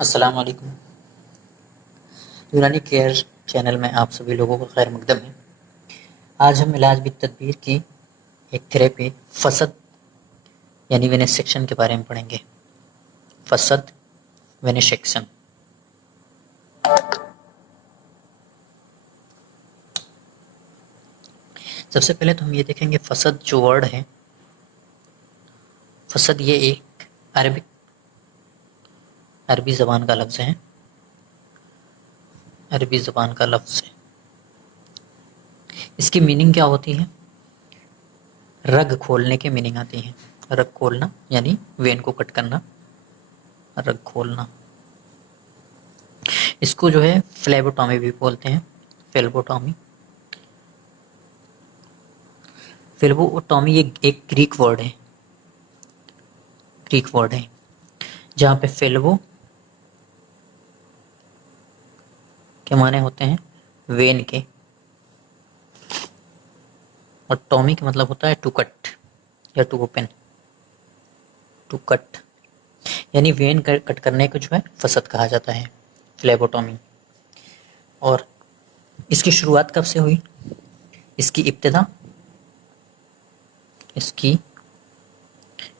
السلام علیکم۔ نورانی care channel میں آپ سبھی لوگوں کو خیر مقدم ہے۔ آج ہم علاج بالتدبیر کی ایک تھراپی فسد یعنی وینیسیکشن کے بارے میں پڑھیں گے۔ فسد وینیسیکشن۔ سب سے پہلے تو ہم یہ دیکھیں گے فسد جو ورڈ ہے، فسد یہ ایک عربی زبان کا لفظ ہے، عربی زبان کا لفظ ہے۔ اس کی میننگ کیا ہوتی ہے؟ رگ کھولنے کے میننگ آتی ہے۔ رگ کھولنا یعنی وین کو کٹ کرنا، رگ کھولنا۔ اس کو جو ہے فلیبوٹامی بھی بولتے ہیں، فلیبوٹامی۔ فلیبوٹامی ایک گریک ورڈ ہے، گریک ورڈ ہے جہاں پہ فیلبو کے معنی ہوتے ہیں وین کے، اور ٹومی کا مطلب ہوتا ہے ٹو کٹ یا ٹو اوپن، ٹو کٹ یعنی وین کٹ کرنے کو جو ہے فسد کہا جاتا ہے، فلیبوٹامی۔ اور اس کی شروعات کب سے ہوئی؟ اس کی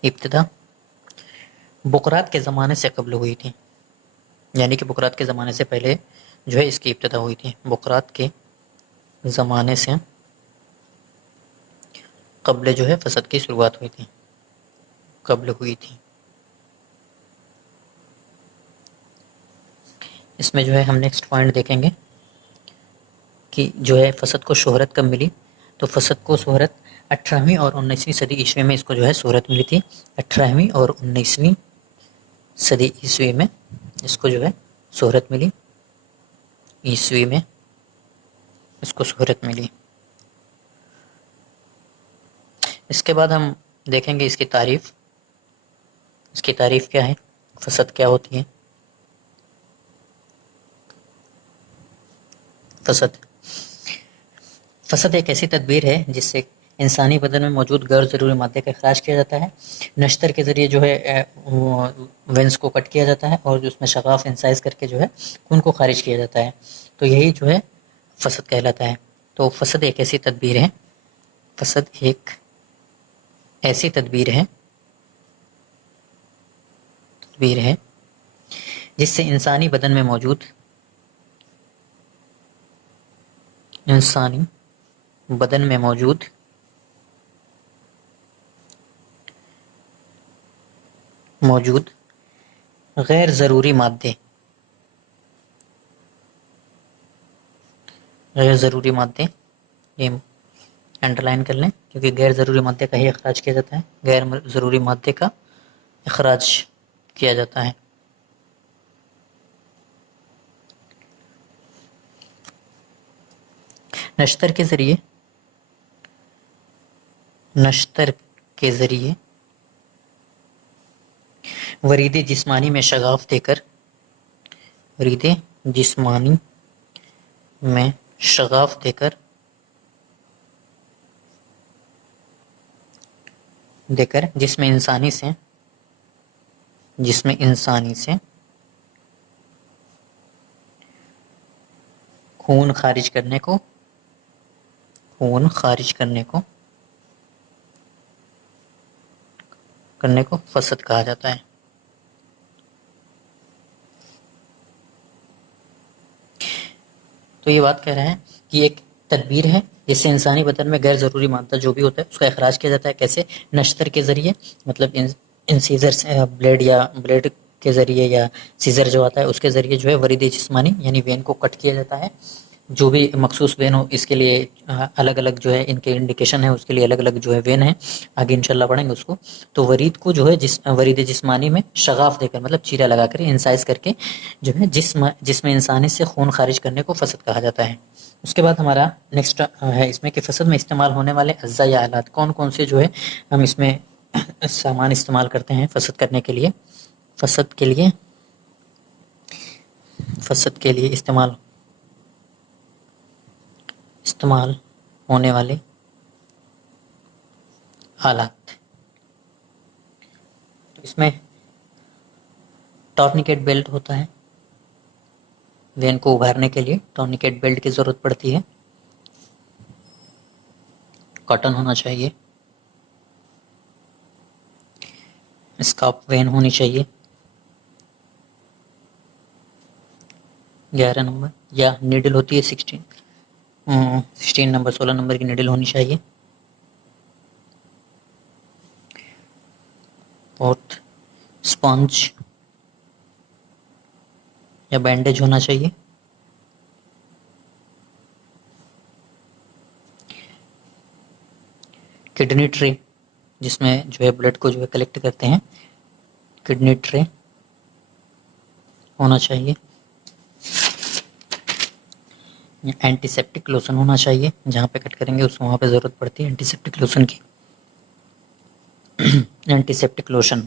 ابتدا بقراط کے زمانے سے قبل ہوئی تھی، یعنی کہ بقراط کے زمانے سے پہلے جو ہے اس کی ابتدا ہوئی تھی۔ بقراط کے زمانے سے قبل جو ہے فسد کی شروعات ہوئی تھی، قبل ہوئی تھی۔ اس میں جو ہے ہم نیکسٹ پوائنٹ دیکھیں گے کہ جو ہے فسد کو شہرت کب ملی۔ تو فسد کو شہرت 18ویں اور 19ویں صدی عیسوی میں اس کو جو ہے شہرت ملی تھی۔ 18ویں اور 19ویں صدی عیسوی میں اس کو جو ہے شہرت ملی، عیسوی میں اس کو شہرت ملی۔ اس کے بعد ہم دیکھیں گے اس کی تعریف، اس کی تعریف کیا ہے، فسد کیا ہوتی ہے۔ فسد ایک ایسی تدبیر ہے جس سے انسانی بدن میں موجود غیر ضروری مادے کا اخراج کیا جاتا ہے۔ نشتر کے ذریعے جو ہے وینس کو کٹ کیا جاتا ہے اور اس میں شفاف انسائز کر کے جو ہے خون کو خارج کیا جاتا ہے، تو یہی جو ہے فسد کہلاتا ہے۔ تو فسد ایک ایسی تدبیر ہے، فسد ایک ایسی تدبیر ہے جس سے انسانی بدن میں موجود غیر ضروری مادے یہ انڈر لائن کر لیں کیونکہ غیر ضروری مادے کا ہی اخراج کیا جاتا ہے، غیر ضروری مادے کا اخراج کیا جاتا ہے۔ نشتر کے ذریعے ورید جسمانی میں شگاف دے کر جسم انسانی سے خون خارج کرنے کو فسد کہا جاتا ہے۔ تو یہ بات کہہ رہے ہیں کہ ایک تدبیر ہے جس سے انسانی بدن میں غیر ضروری مادہ جو بھی ہوتا ہے اس کا اخراج کیا جاتا ہے۔ کیسے؟ نشتر کے ذریعے، مطلب انسیزر سے بلیڈ کے ذریعے یا سیزر جو آتا ہے اس کے ذریعے جو ہے ورید جسمانی یعنی وین کو کٹ کیا جاتا ہے۔ جو بھی مخصوص وین ہو اس کے لیے الگ الگ جو ہے ان کے انڈیکیشن ہے، اس کے لیے الگ الگ جو ہے وین ہے، آگے انشاءاللہ پڑھیں گے اس کو۔ تو ورید کو جو ہے ورید جسمانی میں شگاف دے کر، مطلب چیرا لگا کر انسائز کر کے جو ہے جسم انسانی سے خون خارج کرنے کو فسد کہا جاتا ہے۔ اس کے بعد ہمارا نیکسٹ ہے اس میں کہ فسد میں استعمال ہونے والے اجزاء یا آلات کون کون سے جو ہے ہم اس میں سامان استعمال کرتے ہیں فسد کرنے کے لیے۔ فسد کے لیے استعمال ہونے والے آلات، تو اس میں ٹورنیکیٹ بیلٹ ہوتا ہے، وین کو ابھارنے کے لیے ٹورنیکیٹ بیلٹ کی ضرورت پڑتی ہے. کاٹن ہونا چاہیے، اسکارپ وین ہونی چاہیے 11 نمبر، یا نیڈل ہوتی ہے 16 نمبر 16 نمبر کی نیڈل ہونی چاہیے. اور اسپونج یا بینڈیج ہونا چاہیے. کڈنی ٹرے، جس میں جو ہے بلڈ کو جو ہے کلیکٹ کرتے ہیں، کڈنی ٹرے ہونا چاہیے. اینٹی سیپٹک لوشن ہونا چاہیے، جہاں پہ کٹ کریں گے اس وہاں پہ ضرورت پڑتی ہے اینٹی سیپٹک لوشن کی. Antiseptic lotion.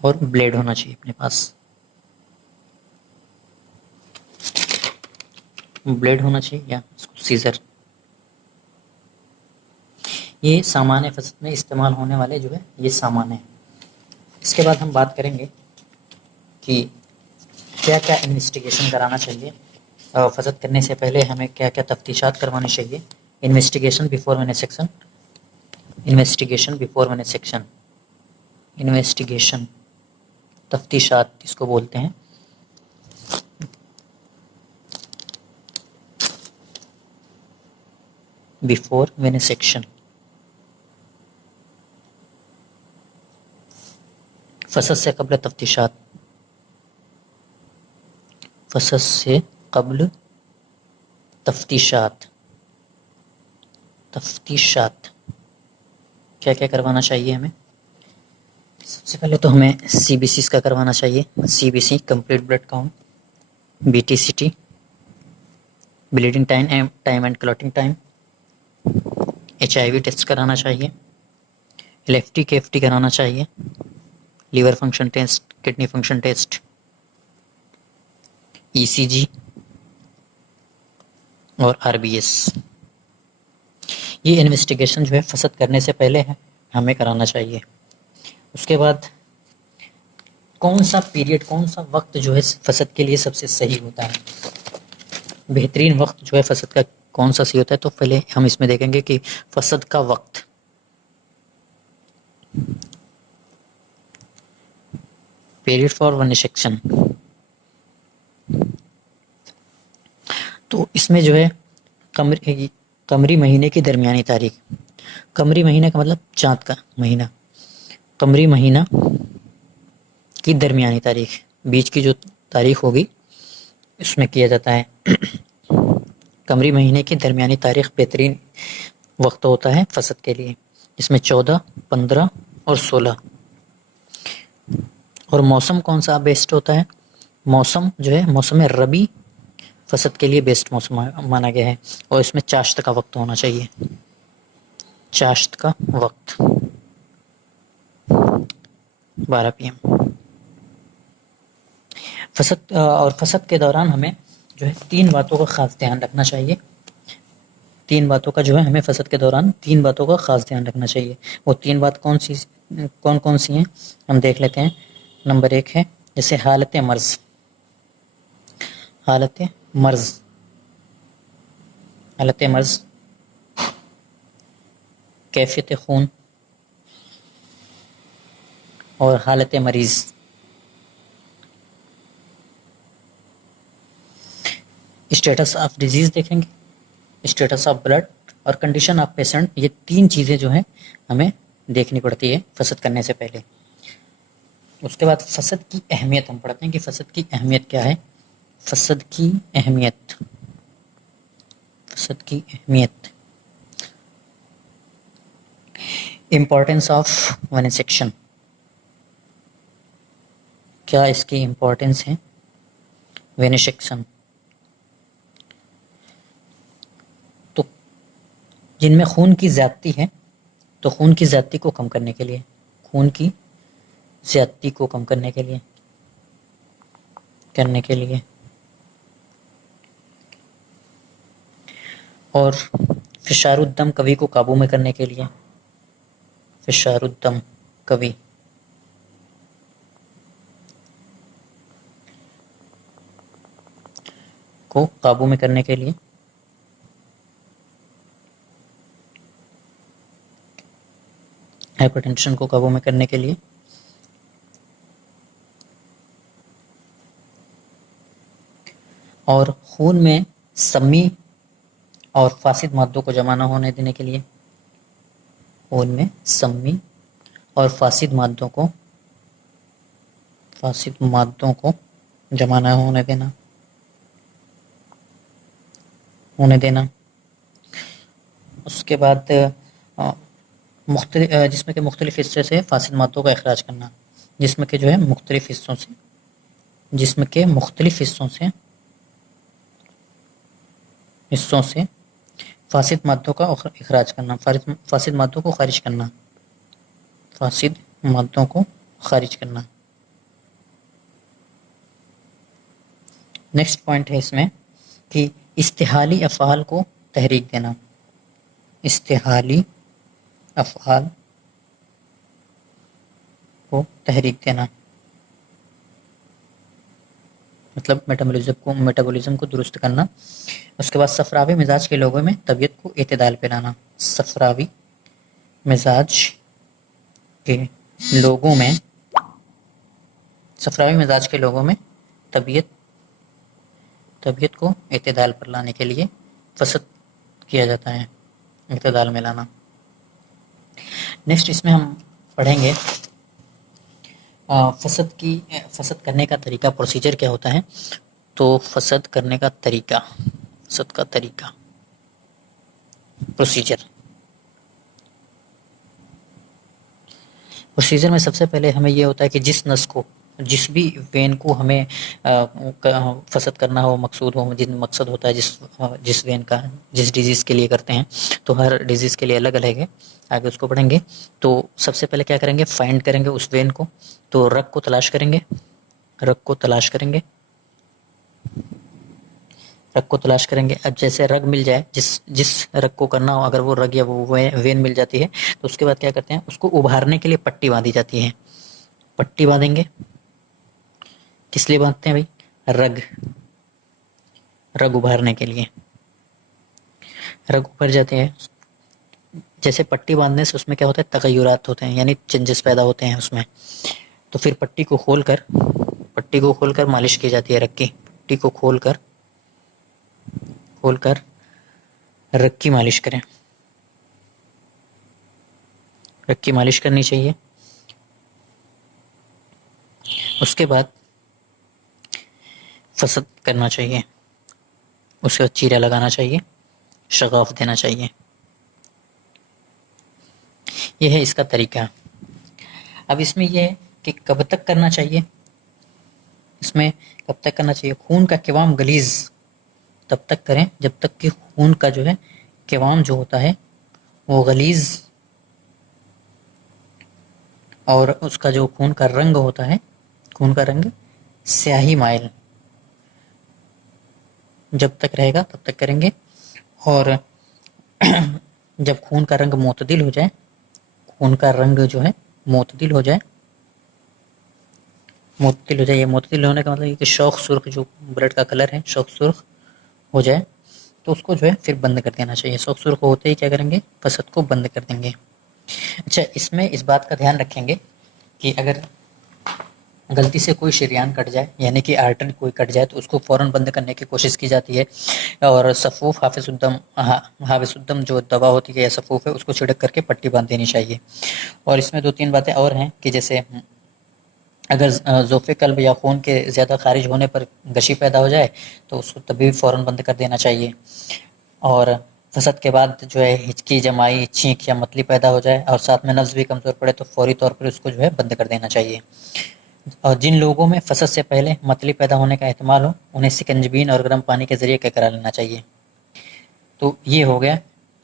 اور بلیڈ ہونا چاہیے اپنے پاس، بلیڈ ہونا چاہیے یا سیزر. یہ سامان فصل میں استعمال ہونے والے جو ہے یہ سامان ہیں. اس کے بعد ہم بات کریں گے کہ کیا کیا انویسٹیگیشن کرانا چاہیے، فصد کرنے سے پہلے ہمیں کیا کیا تفتیشات کروانی چاہیے. Investigation before venesection, investigation before venesection, investigation تفتیشات اس کو بولتے ہیں. بیفور وینیسیکشن، فصد سے قبل تفتیشات، فصد سے قبل تفتیشات. تفتیشات کیا کیا کروانا چاہیے ہمیں؟ سب سے پہلے تو ہمیں سی بی سیز کا کروانا چاہیے. C B C complete blood count, B T C T bleeding time and clotting time, H I V test کرانا چاہیے، L F T K F T کرانا چاہیے، liver function test, kidney function test, E C G اور R B S. یہ investigation جو ہے فصد کرنے سے پہلے ہمیں کرانا چاہیے. اس کے بعد کون سا پیریڈ، کون سا وقت جو ہے فصد کے لیے سب سے صحیح ہوتا ہے، بہترین وقت جو ہے فصد کا کون سا صحیح ہوتا ہے؟ تو پہلے ہم اس میں دیکھیں گے کہ فصد کا وقت، پیریڈ فار وینیسیکشن. تو اس میں جو ہے قمری مہینے کی درمیانی تاریخ، قمری مہینہ کا مطلب چاند کا مہینہ، قمری مہینہ کی درمیانی تاریخ، بیچ کی جو تاریخ ہوگی اس میں کیا جاتا ہے. قمری مہینے کی درمیانی تاریخ بہترین وقت ہوتا ہے فصد کے لیے، اس میں 14، 15 اور 16. اور موسم کون سا بیسٹ ہوتا ہے؟ موسم جو ہے موسم ربی فصد کے لیے بیسٹ موسم مانا گیا ہے، اور اس میں چاشت کا وقت ہونا چاہیے. چاشت کا وقت 12 PM. فصد کے دوران ہمیں جو ہے 3 باتوں کا خاص دھیان رکھنا چاہیے. 3 باتوں کا جو ہے ہمیں فصد کے دوران 3 باتوں کا خاص دھیان رکھنا چاہیے. وہ 3 بات کون سی ہیں ہم دیکھ لیتے ہیں. نمبر 1 ہے جیسے حالت مرض، حالت مرض، حالت مرض، کیفیت خون اور حالت مریض. اسٹیٹس آف ڈیزیز دیکھیں گے، اسٹیٹس آف بلڈ اور کنڈیشن آف پیشنٹ. یہ 3 چیزیں جو ہیں ہمیں دیکھنی پڑتی ہے فصد کرنے سے پہلے. اس کے بعد فصد کی اہمیت ہم پڑھتے ہیں کہ فصد کی اہمیت کیا ہے. فصد کی اہمیت، فصد کی اہمیت، امپورٹینس آف وینیسیکشن. کیا اس کی امپورٹینس ہے؟ وینیسیکشن تو جن میں خون کی زیادتی ہے، تو خون کی زیادتی کو کم کرنے کے لیے، خون کی زیادتی کو کم کرنے کے لیے اور فشار الدم قوی کو قابو میں کرنے کے لیے، فشار الدم کبھی کو قابو میں کرنے کے لیے ہائپر ٹینشن کو قابو میں کرنے کے لیے اور خون میں سمی اور فاسد مادوں کو جمع نہ ہونے دینے کے لیے، خون میں سمی اور فاسد مادوں کو جمع نہ ہونے دینا. اس کے بعد جسم کے مختلف حصے سے فاسد مادوں کا اخراج کرنا. جسم کے جو ہے مختلف حصوں سے فاسد مادوں کا اخراج کرنا، فاسد مادوں کو خارج کرنا. نیکسٹ پوائنٹ ہے اس میں کہ استحالی افعال کو تحریک دینا. استحالی افعال کو تحریک دینا مطلب میٹابولزم کو درست کرنا. اس کے بعد صفراوی مزاج کے لوگوں میں طبیعت کو اعتدال پہ لانا. صفراوی مزاج کے لوگوں میں طبیعت کو اعتدال پر لانے کے لیے فسد کیا جاتا ہے، اعتدال میں لانا. نیکسٹ اس میں ہم پڑھیں گے فسد کرنے کا طریقہ، پروسیجر کیا ہوتا ہے. تو فسد کرنے کا طریقہ پروسیجر میں سب سے پہلے ہمیں یہ ہوتا ہے کہ جس بھی وین کو ہمیں فسد کرنا ہو، مقصد ہوتا ہے جس وین کا جس ڈیزیز کے لیے کرتے ہیں، تو ہر ڈیزیز کے لیے الگ الگ ہے، آگے اس کو پڑھیں گے. تو سب سے پہلے کیا کریں گے، فائنڈ کریں گے اس وین کو. تو رگ کو تلاش کریں گے، اب جیسے رگ مل جائے، جس رگ کو کرنا ہو، اگر وہ رگ یا وہ وین مل جاتی ہے تو اس کے بعد کیا کرتے ہیں، اس کو ابھارنے کے لیے پٹی باندھی جاتی ہے. پٹی باندھیں گے، کس لیے باندھتے ہیں بھائی، رگ ابھارنے کے لیے. رگ ابھر جاتے ہیں، جیسے پٹی باندھنے سے اس میں کیا ہوتا ہے، تغیرات ہوتے ہیں، یعنی چینجز پیدا ہوتے ہیں اس میں. تو پھر پٹی کو کھول کر مالش کی جاتی ہے رگ کی. پٹی کو کھول کر رگ کی مالش کریں، رگ کی مالش کرنی چاہیے. اس کے بعد فسد کرنا چاہیے، اس کے بعد چیرا لگانا چاہیے، شگاف دینا چاہیے. یہ ہے اس کا طریقہ. اب اس میں یہ ہے کہ کب تک کرنا چاہیے، خون کا قوام غلیظ تب تک کریں جب تک کہ خون کا جو ہے قوام جو ہوتا ہے وہ غلیظ، اور اس کا جو خون کا رنگ ہوتا ہے، خون کا رنگ سیاہی مائل جب تک رہے گا تب تک کریں گے. اور جب خون کا رنگ معتدل ہو جائے، یہ معتدل ہونے کا مطلب یہ کہ شوخ سرخ جو بلڈ کا کلر ہے شوخ سرخ ہو جائے تو اس کو جو ہے پھر بند کر دینا چاہیے. شوخ سرخ ہوتے ہی کیا کریں گے، فسد کو بند کر دیں گے. اچھا، اس میں اس بات کا دھیان رکھیں گے کہ اگر غلطی سے کوئی شریان کٹ جائے، یعنی کہ آرٹری کوئی کٹ جائے، تو اس کو فوراً بند کرنے کی کوشش کی جاتی ہے. اور صفوف حافظ الدم جو دوا ہوتی ہے یا صفوف ہے، اس کو چھڑک کر کے پٹی باندھ دینی چاہیے. اور اس میں 2-3 باتیں اور ہیں کہ جیسے اگر ذوف قلب یا خون کے زیادہ خارج ہونے پر غشی پیدا ہو جائے تو اس کو تبھی فوراً بند کر دینا چاہیے. اور فسد کے بعد جو ہے ہچکی، جمائی، چھینک یا متلی پیدا ہو جائے اور ساتھ میں نبض بھی کمزور پڑے تو فوری طور پر اس کو جو ہے بند کر دینا چاہیے. اور جن لوگوں میں فسد سے پہلے متلی پیدا ہونے کا احتمال ہو، انہیں سکنجبین اور گرم پانی کے ذریعے کرا لینا چاہیے. تو یہ ہو گیا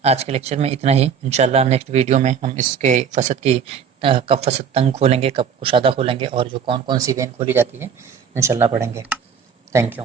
آج کے لیکچر میں، اتنا ہی. انشاءاللہ نیکسٹ ویڈیو میں ہم اس کے فسد کی کب فسد تنگ کھولیں گے، کب کشادہ کھولیں گے، اور جو کون کون سی وین کھولی جاتی ہے انشاءاللہ پڑھیں گے. Thank you.